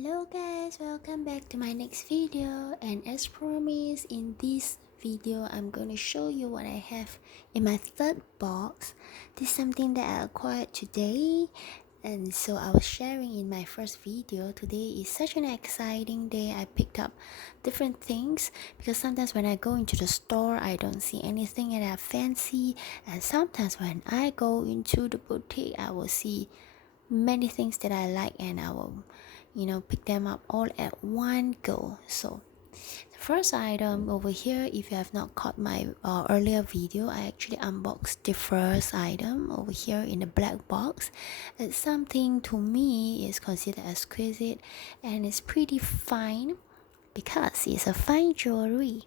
Hello guys, welcome back to my next video, and as promised, in this video I'm going to show you what I have in my third box. This is something that I acquired today, and so I was sharing in my first video. Today is such an exciting day. I picked up different things because sometimes when I go into the store I don't see anything that I fancy, and sometimes when I go into the boutique I will see many things that I like, and I will pick them up all at one go. So the first item over here, if you have not caught my earlier video, I actually unboxed the first item over here in the black box. It's something to me is considered exquisite, and it's pretty fine because it's a fine jewelry.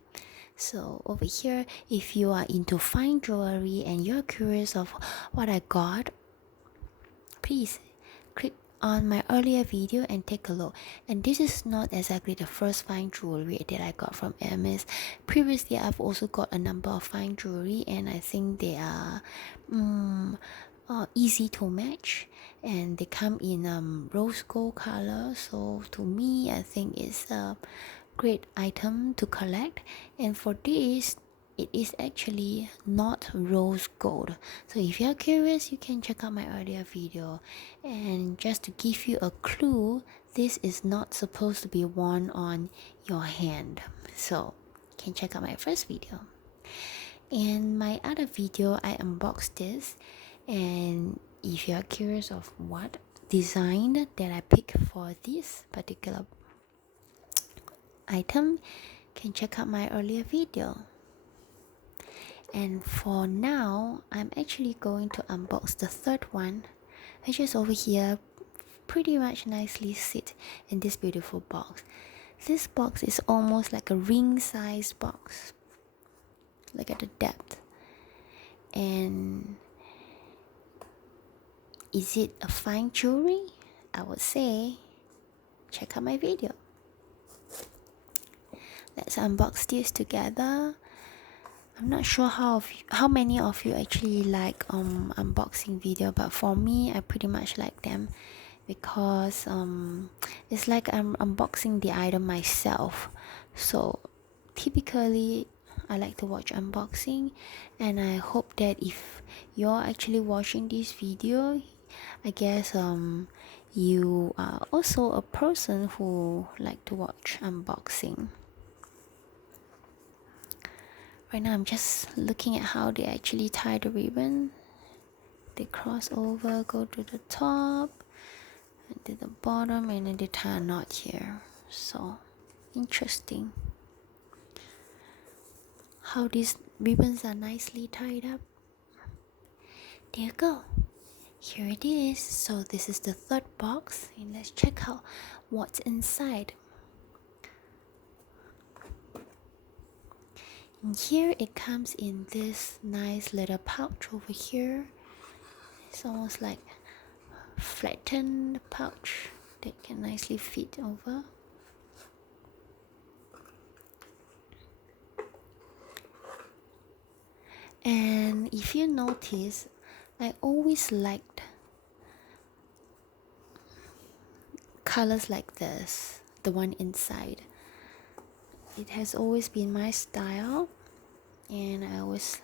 So over here, if you are into fine jewelry and you're curious of what I got, please click on my earlier video and take a look. And this is not exactly the first fine jewelry that I got from Hermes. Previously I've also got a number of fine jewelry, and I think they are easy to match, and they come in rose gold color. So to me, I think it's a great item to collect. And for this, it is actually not rose gold. So if you're curious, you can check out my earlier video. And just to give you a clue, this is not supposed to be worn on your hand, so you can check out my first video. In my other video I unboxed this, and if you're curious of what design that I picked for this particular item, can check out my earlier video. And for now, I'm actually going to unbox the third one, which is over here, pretty much nicely sit in this beautiful box. This box is almost like a ring size box. Look at the depth. And is it a fine jewelry? I would say check out my video. Let's unbox this together. I'm not sure how many of you actually like unboxing video, but for me I pretty much like them because it's like I'm unboxing the item myself. So typically I like to watch unboxing, and I hope that if you're actually watching this video, I guess you are also a person who like to watch unboxing. Right now I'm just looking at how they actually tie the ribbon. They cross over, go to the top and to the bottom, and then they tie a knot here. So interesting how these ribbons are nicely tied up. There you go. Here it is. So this is the third box, and let's check out what's inside. And here it comes in this nice little pouch over here. It's almost like flattened pouch that can nicely fit over. And if you notice, I always liked colors like this, the one inside. It has always been my style, and I always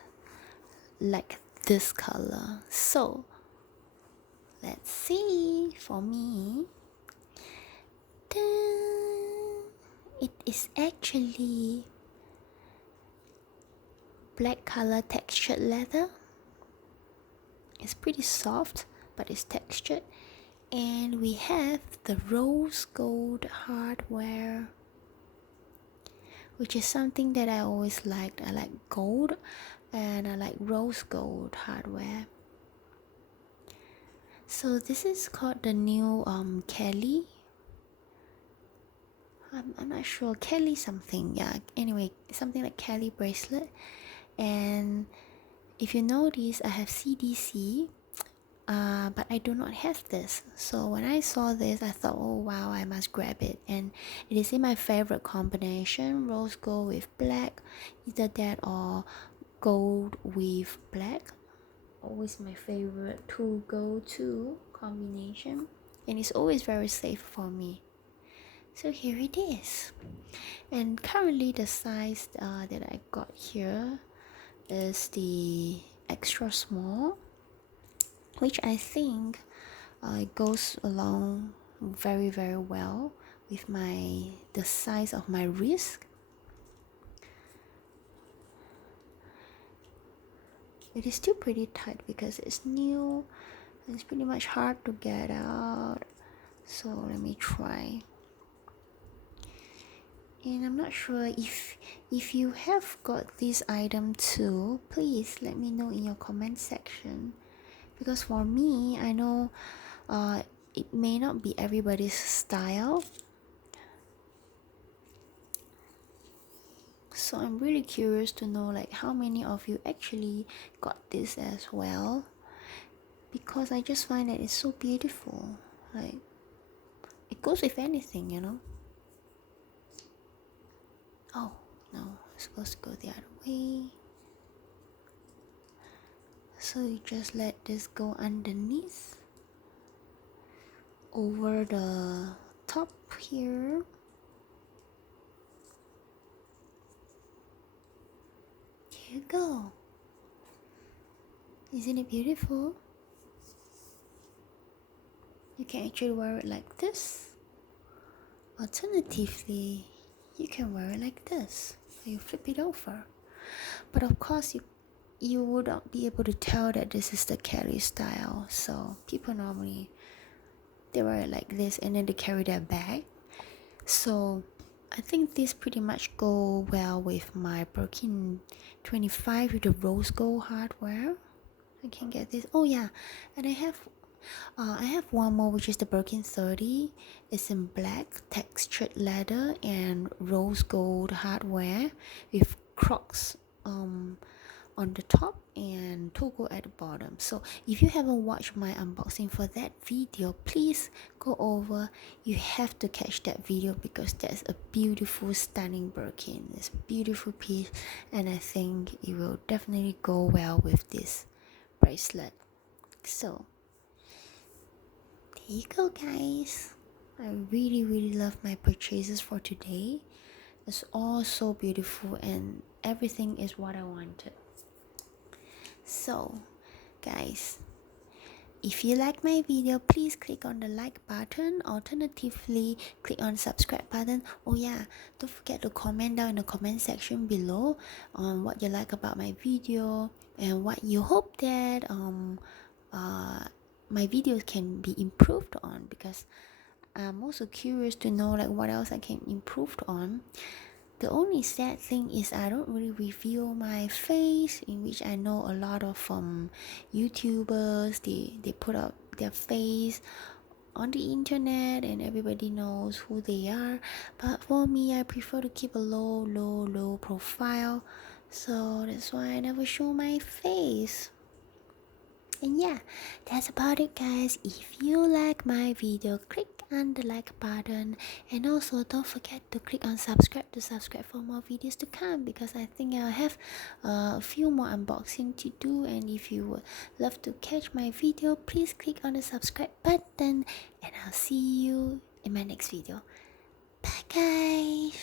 like this color. So let's see. For me, it is actually black color textured leather. It's pretty soft, but it's textured. And we have the rose gold hardware, which is something that I always liked. I like gold, and I like rose gold hardware. So this is called the new Kelly. I'm not sure, Kelly something, yeah, anyway, something like Kelly bracelet. And if you notice, I have CDC, but I do not have this. So when I saw this, I thought, oh wow, I must grab it. And it is in my favorite combination, rose gold with black, either that or gold with black. Always my favorite to go to combination, and it's always very safe for me. So here it is, and currently the size that I got here is the extra small, which I think goes along very well with the size of my wrist. It is still pretty tight because it's new. It's pretty much hard to get out. So let me try. And I'm not sure if you have got this item too, please let me know in your comment section, because for me, I know it may not be everybody's style, so I'm really curious to know like how many of you actually got this as well, because I just find that it's so beautiful. Like, it goes with anything, you know. Oh no, it's supposed to go the other way. So you just let this go underneath, over the top here. Here you go. Isn't it beautiful? You can actually wear it like this. Alternatively, you can wear it like this. You flip it over. But of course, you would not be able to tell that this is the Kelly style. So people normally, they wear it like this and then they carry their bag. So I think this pretty much go well with my Birkin 25 with the rose gold hardware. I can get this. Oh yeah, and I have one more, which is the Birkin 30. It's in black textured leather and rose gold hardware with Crocs on the top and Togo at the bottom. So if you haven't watched my unboxing for that video, please go over. You have to catch that video because that's a beautiful, stunning Birkin. It's a beautiful piece, and I think it will definitely go well with this bracelet. So there you go, guys. I really love my purchases for today. It's all so beautiful and everything is what I wanted. So guys, if you like my video, please click on the like button. Alternatively, click on subscribe button. Oh yeah, don't forget to comment down in the comment section below on what you like about my video and what you hope that my videos can be improved on, because I'm also curious to know like what else I can improve on. The only sad thing is I don't really reveal my face, in which I know a lot of YouTubers, they put up their face on the internet and everybody knows who they are. But for me, I prefer to keep a low profile, so that's why I never show my face. And yeah, that's about it, guys. If you like my video, click on the like button, and also don't forget to click on subscribe to subscribe for more videos to come, because I think I'll have a few more unboxing to do. And if you would love to catch my video, please click on the subscribe button, and I'll see you in my next video. Bye guys.